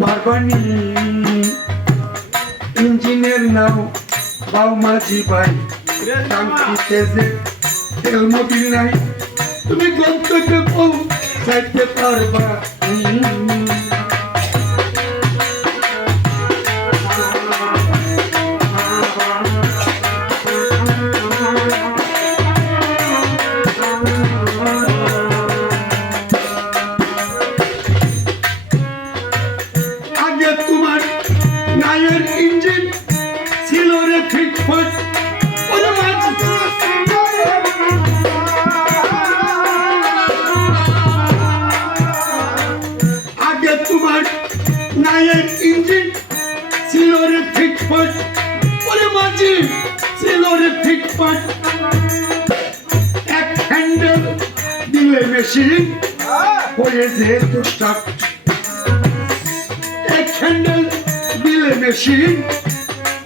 পারবানি ইঞ্জিনের নাও বাউ মাঝি ভাই টাঙ্কিতে যে তেল মোবিল নাই তুমি গন্তব্যে পৌঁছাইতে পারবা নায়ের ইঞ্জিন ছিল রে ফিটফাট ওরে আগে তোমার নায়ের ইঞ্জিন ছিল রে ফিটফাট ওরে মাঝি ছিল রে ফিটফাট এক হ্যান্ডেল দিলে মেশিন হয়ে যেত স্টার্ট এক হ্যান্ডেল দিলে মেশিন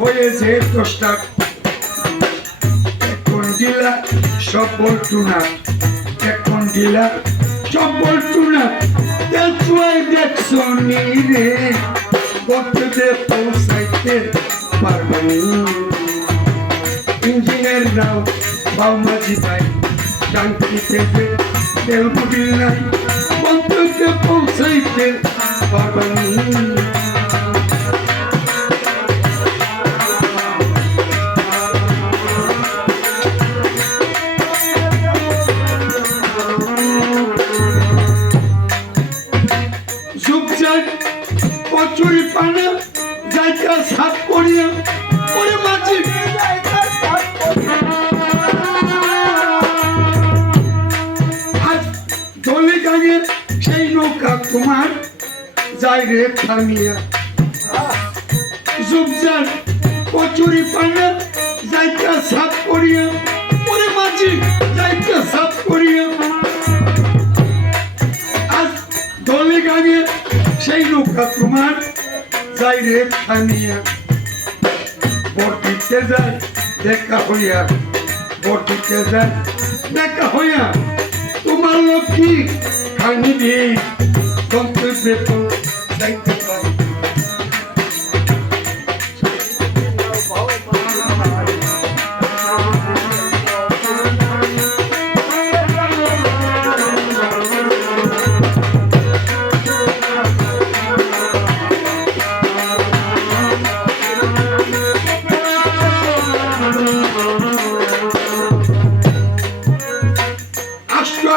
হয়ে যেত স্টার্ট এখন দিলা সব বলতু না এখন দিলা সব বলতু না দেখছুয়াই দেখছো নি রে গন্তব্যে পৌঁছাইতে পারবানি ইঞ্জিনের নাও বাউ মাঝি ভাই টাঙ্কিতে যে তেল মোবিল নাই গন্তব্যে পৌঁছাইতে পারবানি কচুরি পানা যাইতা সাফ করিয়া ওরে মাঝি আজ দলে গাঙের সেই নৌকা তোমার যাই রে থামিয়া জুবজার কচুরি পানা যাইতা সাফ করিয়া ওরে মাঝি যাইতা সাফ করিয়া আজ দলে গাঙের সেই নৌকা তোমার যাই রে থামিয়া বর্তিতে যায় দেখা হইয়া বর্তিতে যায় দেখা হইয়া তোমার লক্ষ্মী খানি দিয়ে গন্তব্যে যাইতে পারে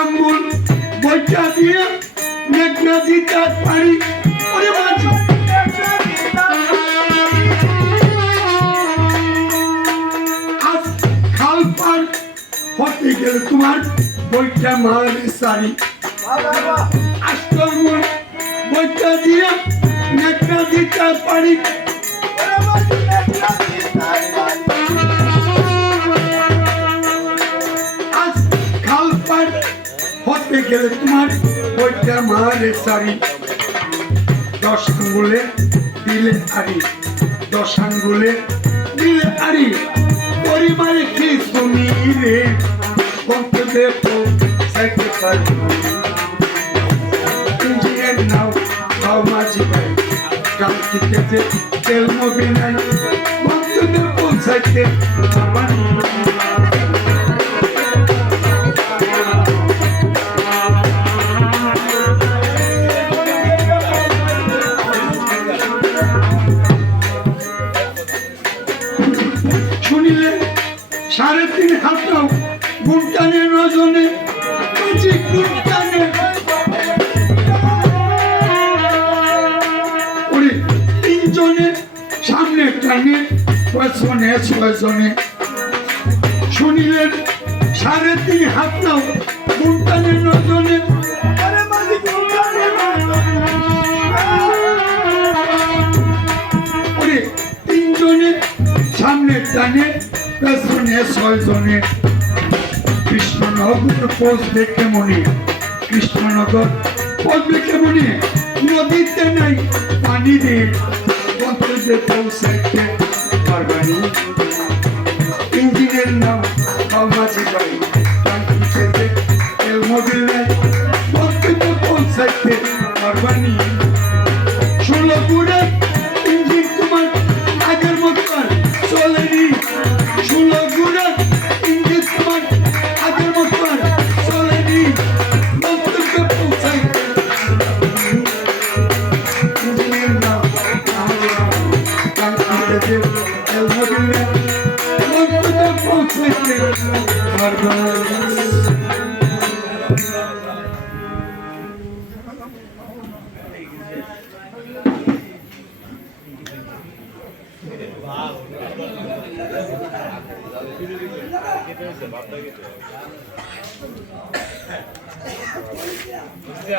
আঙ্গুল বইটা দিয়ে মেঘনা দিতে পারি ওরে মাঝি আজ খাল পার হতে গেলে তোমার বইটা মারে সারি আঙ্গুল বইটা দিয়ে মেঘনা দিতে পারি আজ খাল পার হতে গেলে তোমার বইটা মারে সারি 10 আঙ্গুলে দিলে আরি 10 আঙ্গুলে দিলে আরি পরিবারে কি শুনি রে গন্তব্যে পৌঁছাইতে পারি ইঞ্জিনের নাও বাউ মাঝি ভাই টাঙ্কিতে যে তেল মোবিল নাই গন্তব্যে পৌঁছাইতে পারবানি শুনিলে 3.5 হাত নাও গুনটানে নজনে মাঝি গুনটানে ওরে 3 জনে সামনে টানে পেছনে 6 জনে শুনিলে 3.5 হাত নাও গুনটানে নজনে আরে মাঝি গুনটানে ওরে 3 জনে সামনে টানে পেছনে 6 জনে কৃষ্ণনগর পৌঁছবে কেমনে কৃষ্ণনগর পৌঁছবে কেমনে নদীতে নাই পানি দিয়ে গন্তব্যে পৌঁছাইতে পারবানি ইঞ্জিনের নাম বাউ মাঝি ভাই টাঙ্কিতে যে তেল মোবিল নাই গন্তব্যে পৌঁছাইতে পারবানি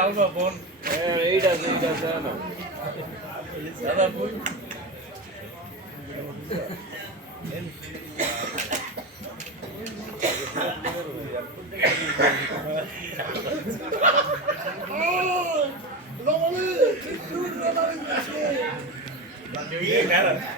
আলবা ফোন এইটা না দাদা বই